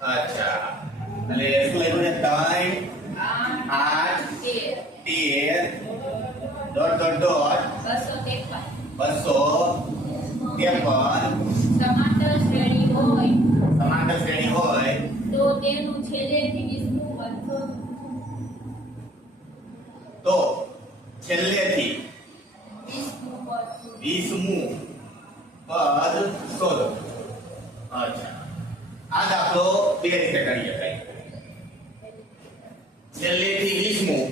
અચ્છા એટલે શું લખ્યું છે 3 8 13 ડોટ ડોટ ડોટ 253 સમાંતર શ્રેણી હોય તો તેનું છેલ્લેથી 20મું પદ શોધો. તો છેલ્લેથી 20મું 20મું પદ શોધો. પદ શોધો. અચ્છા આ દાખલો બે રીતે કરી શકાય. છેલ્લેથી 20મું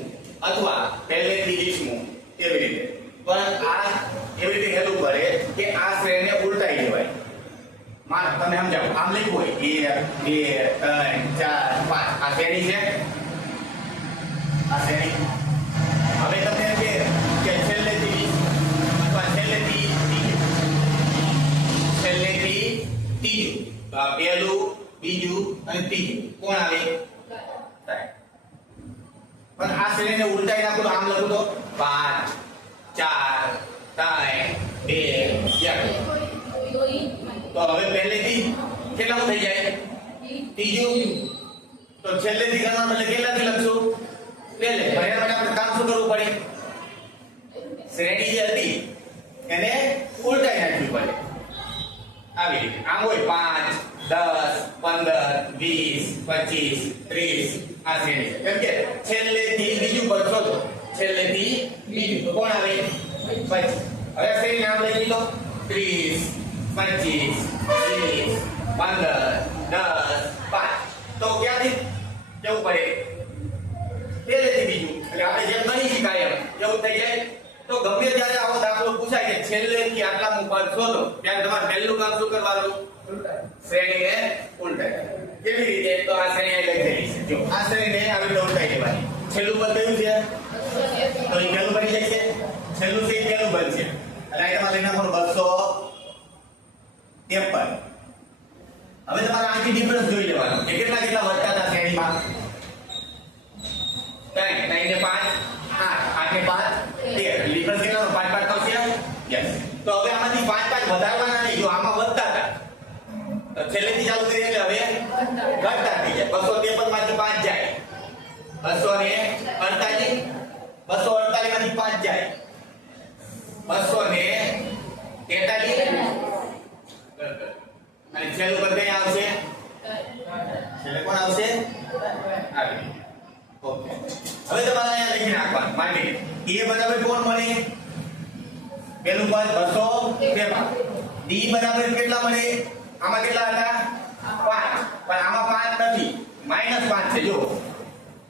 અથવા પહેલેથી 20મું એવી રીતે. પણ આ એવી રીતે હેલું પડે કે આ શ્રેણીને ઉલટાઈ દેવાય. માનો તમે સમજાવો, આમ લખ્યું હોય 1 2 3 4 5 આ શ્રેણી છે. આ શ્રેણી હવે તમને એમ કે છેલ્લેથી 20 અથવા છેલ્લેથી ત્રીજું તો આ પહેલું બીજું અને ત્રીજું કોણ આવે? પણ આ શ્રેણીને ઉલટાઈ નાખો તો આમ લખું તો 5 4 3 2 1. તો હવે પહેલેથી કેટલા થઈ જાય? ત્રીજું. તો છેલ્લેથી ગણવાનું એટલે કેટલાથી લખશું? પહેલે. પણ એના માટે આપણે કામ શું કરવું પડે? શ્રેણી જે હતી એને ઉલટાઈ નાખવી પડે. આવી રીતે આમ હોય 5 10 15 20 25 30 આ શ્રેણી છે. કેમ કે છેલ્લેથી બીજું પદ શોધો. છેલ્લેથી બીજું તો કોણ આવે? 25. હવે શ્રેણી નામ લઈ લીધો 30 25 20 15 10 5. તો ક્યાંથી જવું પડે? પહેલેથી બીજું. એટલે આપણે જેમ ગણી શકાય એમ એવું થઈ જાય. તો ગમે ત્યારે આવો દાખલો પૂછાય કે છેલ્લેથી આટલાનું પદ શોધો, ત્યારે તમારે પહેલું કામ શું કરવાનું? શ્રેણીને ઉલટાઈ. કેવી રીતે? તો આ શ્રેણી લખેલી છે. જો આ શ્રેણીને આવી રીતે ઉલટાઈ દેવાની. છેલ્લું પદ કયું છે? તો એ પહેલું બની જાય છે. છેલ્લું છે એ પહેલું બનશે. એટલે આ તમારે લઈ નાખવાનું 253. હવે તમારે આથી ડિફરન્સ જોઈ લેવાનો કે કેટલા કેટલા વધતા હતા શ્રેણીમાં. 3 ને 5 8 ને 5 13. ડિફરન્સ કેટલાનો? 5 5 થશે. યસ. તો હવે આમાંથી 5 5 વધારવાના નહીં. જો આમાં વધતા હતા તો છેલ્લેથી ચાલુ કરીએ એટલે હવે ઘટતા થઈ જાય. 253 માંથી 5 જાય 248. 248 માંથી 5 જાય 243. અને છેલ્લું પદ કઈ આવશે? છેલ્લે કોણ આવશે? આવી. ઓકે. હવે તમારે અહીંયા લખી નાખવાનું. માની a બરાબર કોણ મળે? પહેલું પદ 253. d બરાબર કેટલા મળે? આમાં કેટલા હતા? 5. પણ આમાં 5 નથી, -5 છે. જો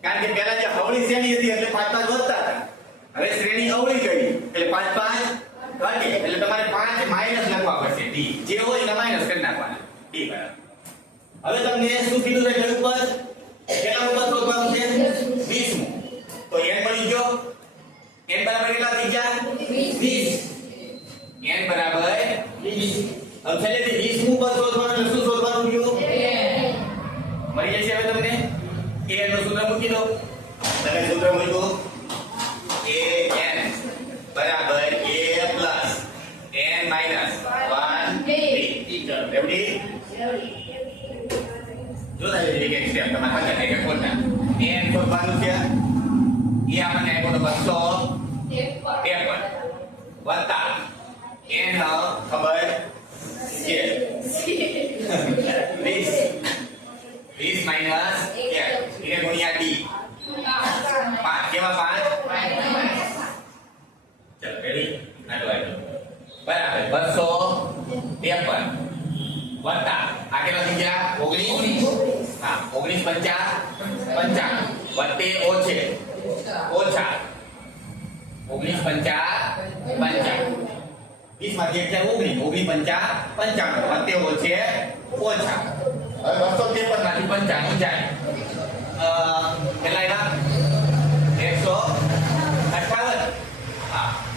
કારણ કે પહેલા જે અવળી શ્રેણી હતી એટલે 5 5 વધતા હતા. હવે શ્રેણી અવળી ગઈ એટલે 5 5 ઘટે. એટલે તમારે 5 માઈનસ લખવા પડશે. d જે હોય એને માઈનસ કરી નાખવાના. d બરાબર. હવે તમને શું કીધું છે? કયું પદ? કેટલા પદ શોધવાનું છે? 20મું. તો n મળી ગયો. n બરાબર કેટલા થઈ ગયા? 20. n બરાબર 20. હવે છેલ્લેથી 20મું પદ શોધવાનું એટલે શું શોધવાનું કીધું? મળી જશે. હવે તમને a નું સૂત્ર મૂકી દો. તમે સૂત્ર મૂક્યું an બરાબર a પ્લસ n માઈનસ 1 રેવડી. જો તારે એક એક સ્ટેપ તમારે હાથ એક ખોલના. n શોધવાનું છે. એ આપણને આપ્યો તો 253 વત્તા n ખબર છે 20 માઈનસ 1 એને ગુણ્યા d 5. કેવા 5? ચલો રેડી. આટલો બરાબર 253 વત્તા આ કેટલા થઈ ગયા? 19. હા 19 55 વત્તે ઓછે ઓછા 19 55 20 માંથી 1 19 55 વત્તે ઓછે ઓછા. હવે 253 માંથી 55 જાય કેટલા આવ્યા?